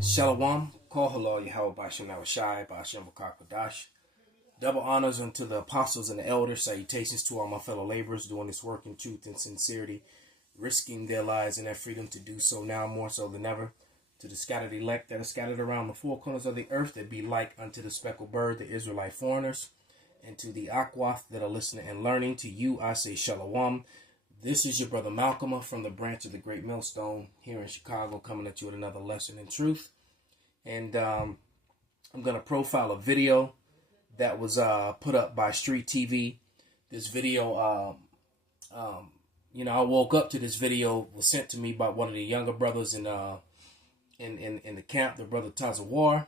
Shalom, Kohala, Yahweh Bashem Nawashai, Bashem Wakakadash. Double honors unto the apostles and the elders. Salutations to all my fellow laborers doing this work in truth and sincerity, risking their lives and their freedom to do so now more so than ever. To the scattered elect that are scattered around the four corners of the earth, that be like unto the speckled bird, the Israelite foreigners. And to the Akwath that are listening and learning, to you I say Shalom. This is your brother Malcolm from the branch of the Great Millstone here in Chicago, coming at you with another lesson in truth. And I'm going to profile a video that was put up by Street TV. This video, I woke up to this video, was sent to me by one of the younger brothers in the camp, the brother Tazawar.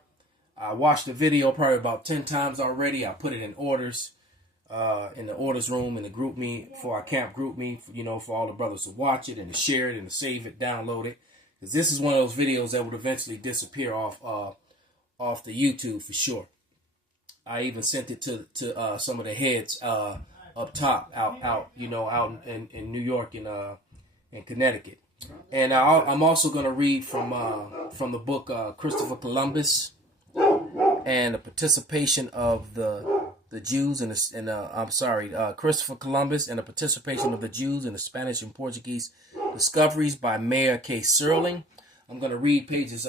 I watched the video probably about 10 times already. I put it in orders. In the orders room, in the group me, for our camp group me, for all the brothers to watch it and to share it and to save it, download it. Because this is one of those videos that would eventually disappear off the YouTube for sure. I even sent it to some of the heads up top, out in New York and Connecticut. And I'm also going to read from the book Christopher Columbus and the participation of the Jews Christopher Columbus and the participation of the Jews in the Spanish and Portuguese discoveries by Mayor K. Serling. I'm going to read pages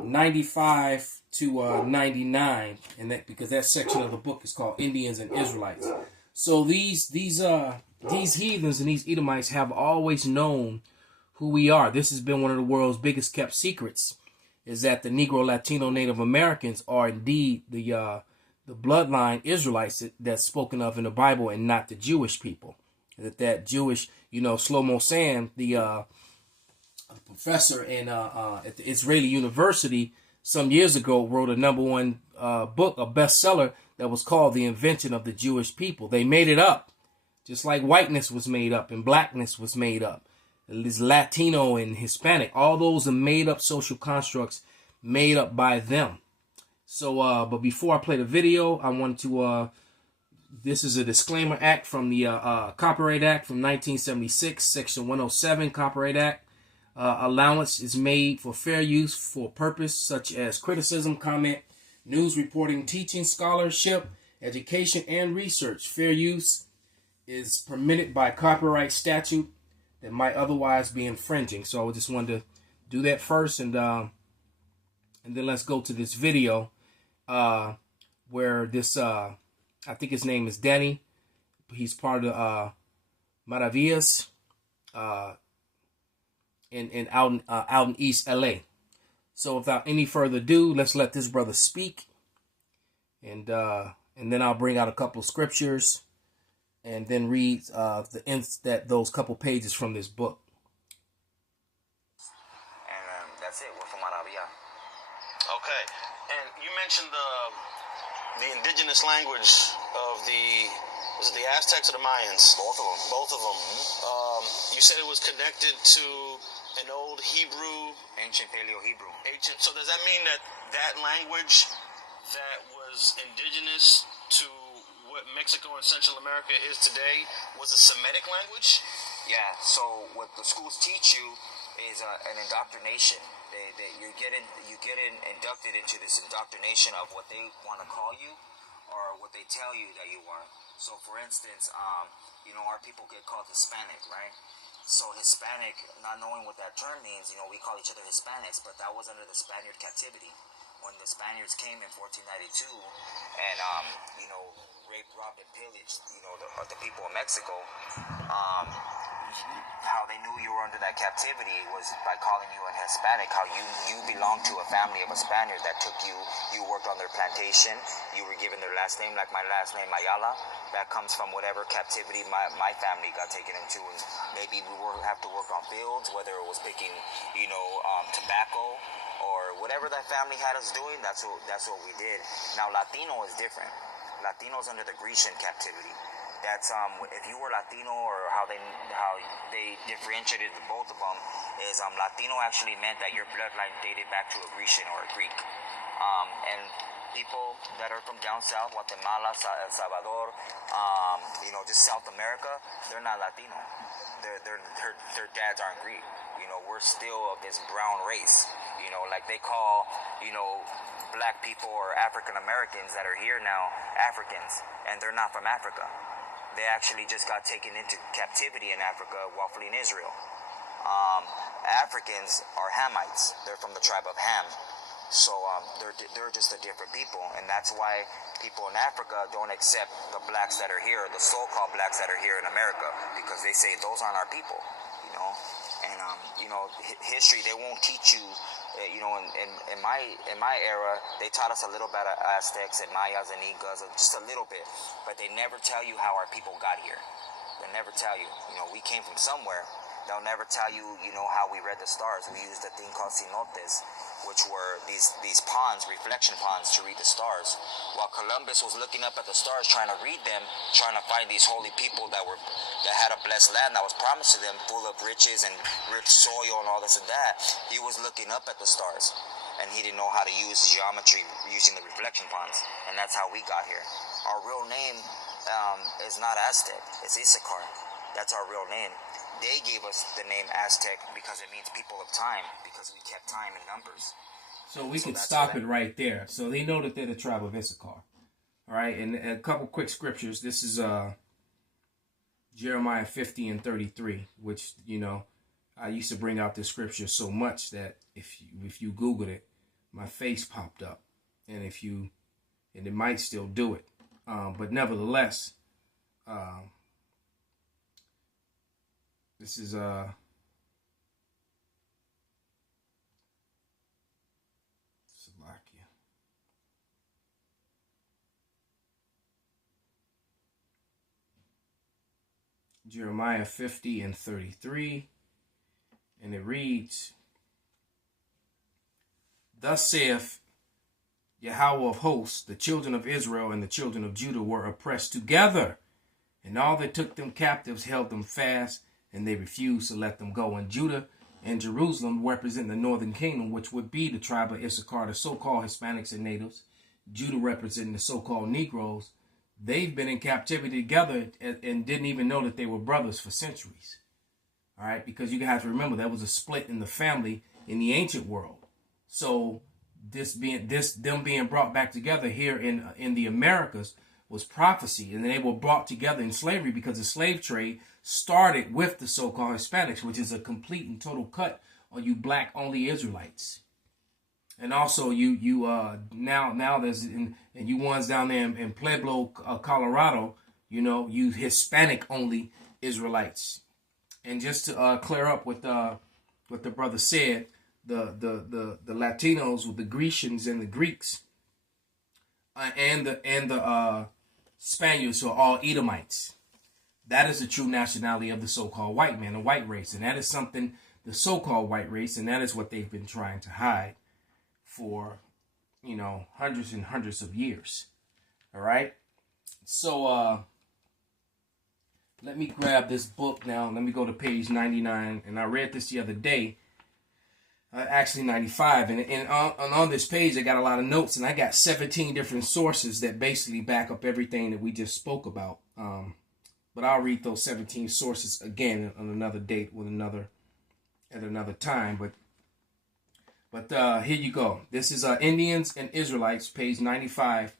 95 to 99, and that because that section of the book is called Indians and Israelites. So these heathens and these Edomites have always known who we are. This has been one of the world's biggest kept secrets, is that the Negro, Latino, Native Americans are indeed the bloodline Israelites that's spoken of in the Bible, and not the Jewish people. That Jewish, Shlomo Sand, the professor at the Israeli University some years ago, wrote a #1 book, a bestseller, that was called The Invention of the Jewish People. They made it up, just like whiteness was made up and blackness was made up. This Latino and Hispanic, all those are made up social constructs made up by them. So, but before I play the video, I want to, this is a disclaimer act from the Copyright Act from 1976, Section 107, Copyright Act. Allowance is made for fair use for purpose such as criticism, comment, news reporting, teaching, scholarship, education, and research. Fair use is permitted by copyright statute that might otherwise be infringing. So I just wanted to do that first, and then let's go to this video. Where this, I think his name is Danny. He's part of the Maravillas, out in East LA. So without any further ado, let's let this brother speak, and then I'll bring out a couple of scriptures, and then read those couple pages from this book. And that's it. We're from Maravilla. Okay. And you mentioned the indigenous language of was it the Aztecs or the Mayans? Both of them. Both of them. Mm-hmm. You said it was connected to an old Hebrew. Ancient Paleo-Hebrew. So does that mean that language that was indigenous to what Mexico and Central America is today was a Semitic language? Yeah, so what the schools teach you is an indoctrination. You get inducted into this indoctrination of what they want to call you, or what they tell you that you are. So, for instance, our people get called Hispanic, right? So Hispanic, not knowing what that term means, we call each other Hispanics, but that was under the Spaniard captivity. When the Spaniards came in 1492 and, raped, robbed, and pillaged, the people of Mexico, how they knew you were under that captivity was by calling you an Hispanic, how you belonged to a family of a Spaniard that took you worked on their plantation, you were given their last name, like my last name, Ayala. That comes from whatever captivity my family got taken into, and maybe we have to work on fields, whether it was picking, tobacco, or whatever that family had us doing, that's what we did. Now, Latino is different. Latino's under the Grecian captivity. That's if you were Latino, or how they differentiated the both of them is Latino actually meant that your bloodline dated back to a Grecian or a Greek, and people that are from down south, Guatemala, El Salvador, just South America, they're not Latino. Their dads aren't Greek. we're still of this brown race. You know, like they call, you know, black people or African Americans that are here now Africans, and they're not from Africa. They actually just got taken into captivity in Africa while fleeing Israel. Africans are Hamites. They're from the tribe of Ham. So they're just a different people, and that's why people in Africa don't accept the blacks that are here, the so-called blacks that are here in America, because they say those aren't our people, you know. And you know, history, they won't teach you. You know, in my era, they taught us a little bit of Aztecs and Mayas and Incas, just a little bit, but they never tell you how our people got here. They never tell you. You know, we came from somewhere. They'll never tell you, you know, how we read the stars. We used a thing called cenotes, which were these ponds, reflection ponds, to read the stars. While Columbus was looking up at the stars, trying to read them, trying to find these holy people that had a blessed land that was promised to them, full of riches and rich soil and all this and that. He was looking up at the stars, and he didn't know how to use geometry using the reflection ponds, and that's how we got here. Our real name is not Aztec; it's Issachar. That's our real name. They gave us the name Aztec because it means people of time, because we kept time in numbers. So we can stop it right there. So they know that they're the tribe of Issachar. All right, and a couple quick scriptures. This is Jeremiah 50 and 33, which, you know, I used to bring out this scripture so much that if you Googled it, my face popped up. And it might still do it. But nevertheless, this is Salakia. Jeremiah 50 and 33, and it reads, "Thus saith Yahweh of hosts, the children of Israel and the children of Judah were oppressed together, and all that took them captives held them fast, and they refused to let them go." And Judah and Jerusalem represent the northern kingdom, which would be the tribe of Issachar, the so-called Hispanics and natives. Judah representing the so-called Negroes. They've been in captivity together and didn't even know that they were brothers for centuries. All right, because you have to remember there was a split in the family in the ancient world. So them being brought back together here in the Americas was prophecy, and they were brought together in slavery because the slave trade started with the so-called Hispanics, which is a complete and total cut on you black-only Israelites. And also now there's and you ones down there in Pueblo, Colorado, you know, you Hispanic-only Israelites. And just to clear up what the brother said, the Latinos with the Grecians and the Greeks and the Spaniards who are all Edomites. That is the true nationality of the so-called white man, the white race. And that is something, the so-called white race, and that is what they've been trying to hide for, you know, hundreds and hundreds of years. All right? So, let me grab this book now. Let me go to page 99. And I read this the other day. Actually 95. And on this page, I got a lot of notes. And I got 17 different sources that basically back up everything that we just spoke about. But I'll read those 17 sources again on another date with at another time. But here you go. This is Indians and Israelites, page 95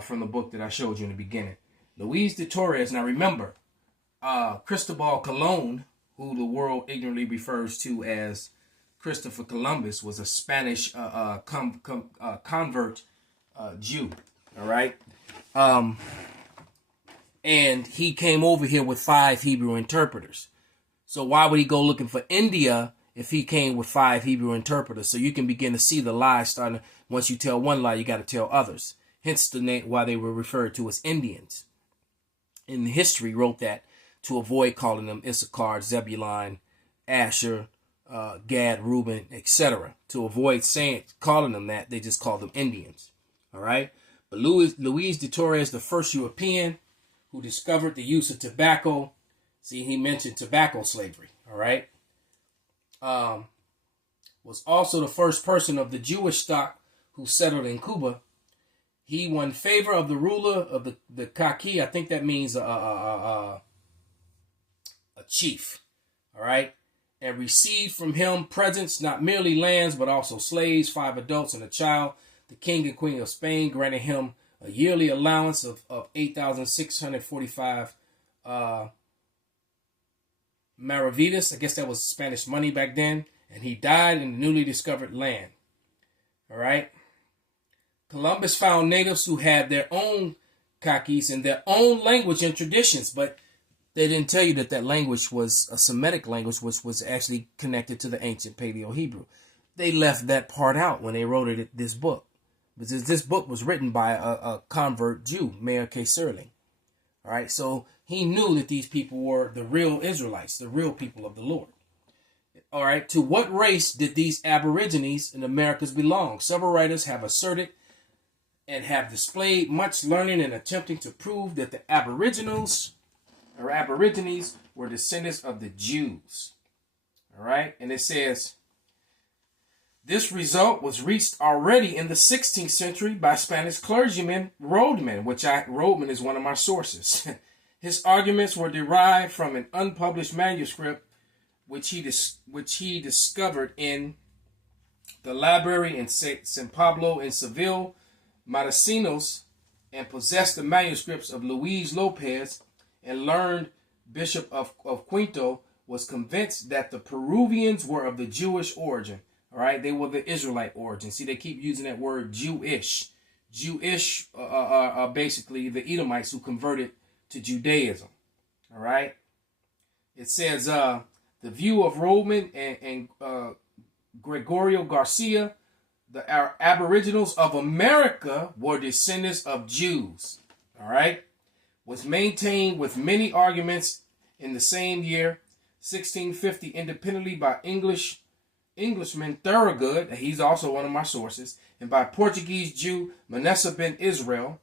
from the book that I showed you in the beginning. Luis de Torres. Now remember, Cristobal Colon, who the world ignorantly refers to as Christopher Columbus, was a Spanish convert Jew. All right. And he came over here with 5 Hebrew interpreters. So why would he go looking for India if he came with 5 Hebrew interpreters? So you can begin to see the lies starting. Once you tell one lie, you got to tell others. Hence the name why they were referred to as Indians. In history, wrote that to avoid calling them Issachar, Zebulun, Asher, Gad, Reuben, etc. To avoid calling them that, they just called them Indians. All right. But Luis de Torres, the first European who discovered the use of tobacco. See, he mentioned tobacco slavery. All right. Was also the first person of the Jewish stock who settled in Cuba. He won favor of the ruler of the Kaki. I think that means a chief. All right. and received from him presents, not merely lands, but also slaves, 5 adults and a child. The king and queen of Spain granted him a yearly allowance of 8,645 maravedis. I guess that was Spanish money back then. And he died in the newly discovered land. All right. Columbus found natives who had their own caquis and their own language and traditions, but they didn't tell you that that language was a Semitic language, which was actually connected to the ancient Paleo-Hebrew. They left that part out when they wrote this book. Because this book was written by a convert Jew, Mayor K. Serling. All right, so he knew that these people were the real Israelites, the real people of the Lord. All right, to what race did these Aborigines in Americas belong? Several writers have asserted and have displayed much learning in attempting to prove that the Aborigines were descendants of the Jews. All right, and it says, this result was reached already in the 16th century by Spanish clergyman Rodman, Rodman is one of my sources. His arguments were derived from an unpublished manuscript which he discovered in the library in San Pablo in Seville, Matosinhos, and possessed the manuscripts of Luis Lopez, and learned Bishop of Quito was convinced that the Peruvians were of the Jewish origin. All right, they were the Israelite origin. See, they keep using that word Jewish. Jewish are basically the Edomites who converted to Judaism. All right. It says the view of Rodman and Gregorio Garcia, the Aboriginals of America were descendants of Jews. All right, was maintained with many arguments in the same year, 1650, independently by Englishman Thorogood, he's also one of my sources, and by Portuguese Jew Manasseh ben Israel,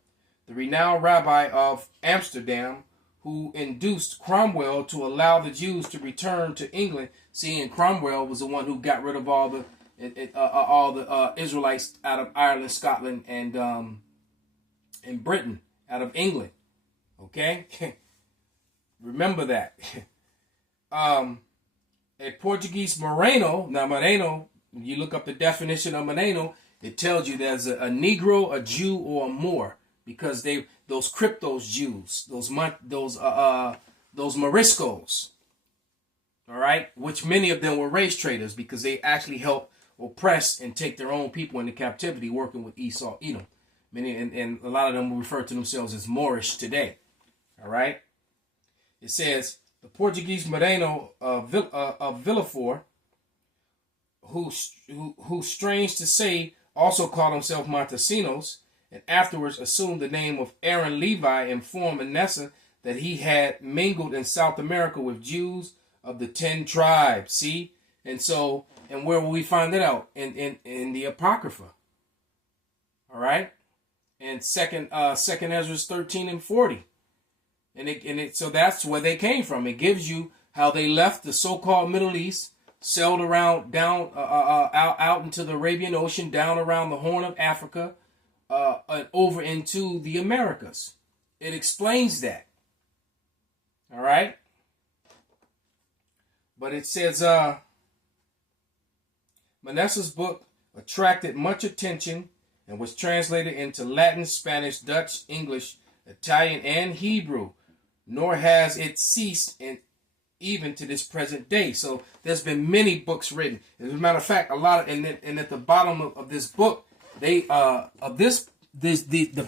the renowned rabbi of Amsterdam, who induced Cromwell to allow the Jews to return to England. Seeing Cromwell was the one who got rid of all the Israelites out of Ireland, Scotland, and Britain, out of England. Okay, remember that. A Portuguese Moreno. Now, Moreno, when you look up the definition of Moreno, it tells you there's a Negro, a Jew, or a Moor, because those cryptos Jews, those Moriscos, all right, which many of them were race traders because they actually helped oppress and take their own people into captivity, working with ESAU, Edom. Many and a lot of them will refer to themselves as Moorish today. All right, it says. The Portuguese Moreno of Villafort, who strange to say, also called himself Montesinos, and afterwards assumed the name of Aaron Levi, informed Manasseh that he had mingled in South America with Jews of the 10 tribes. See? And where will we find that out? In the Apocrypha. All right? And second Ezra 13 and 40. So that's where they came from. It gives you how they left the so-called Middle East, sailed around out into the Arabian Ocean, down around the Horn of Africa, and over into the Americas. It explains that. All right. But it says Manasseh's book attracted much attention and was translated into Latin, Spanish, Dutch, English, Italian, and Hebrew. Nor has it ceased even to this present day. So there's been many books written. As a matter of fact, a lot of, and at the bottom of this book, the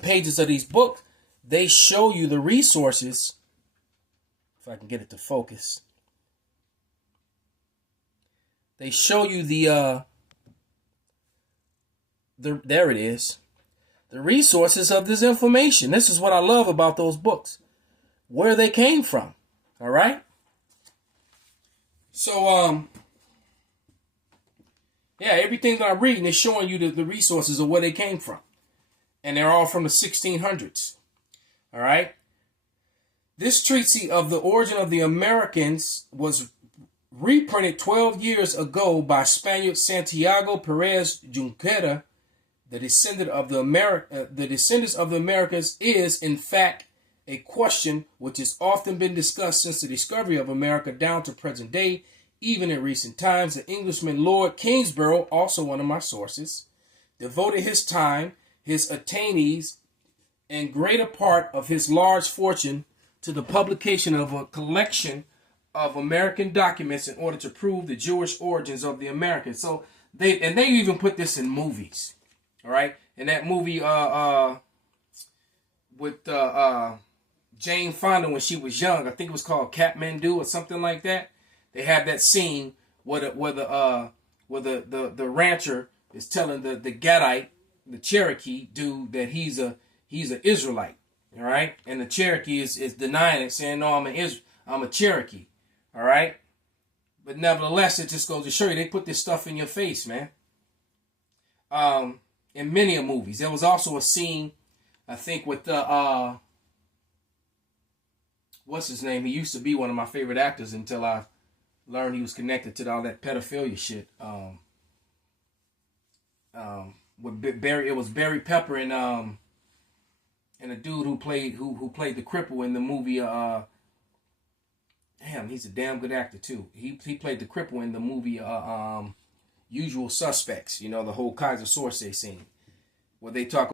pages of these books, they show you the resources. If I can get it to focus, they show you there it is. The resources of this information. This is what I love about those books. Where they came from. All right? So, yeah, everything that I'm reading is showing you the resources of where they came from. And they're all from the 1600s. All right? This treatise of the origin of the Americans was reprinted 12 years ago by Spaniard Santiago Perez Junquera. The descendants of the Americas is, in fact, a question which has often been discussed since the discovery of America down to present day. even in recent times, the Englishman Lord Kingsborough, also one of my sources, devoted his time, his attaintees, and greater part of his large fortune to the publication of a collection of American documents in order to prove the Jewish origins of the Americans. So they even put this in movies. All right, in that movie with Jane Fonda when she was young, I think it was called Kathmandu or something like that. They had that scene where the rancher is telling the Gadite, the Cherokee dude, that he's an Israelite. All right, and the Cherokee is denying it, saying, "No, I'm a Cherokee." All right, but nevertheless, it just goes to show you they put this stuff in your face, man. In many movies, there was also a scene, I think, with the what's his name? He used to be one of my favorite actors until I learned he was connected to all that pedophilia shit. With Barry, it was Barry Pepper and a dude who played the cripple in the movie. Damn, he's a damn good actor too. He played the cripple in the movie Usual Suspects. You know, the whole Kaiser Soze scene where they talk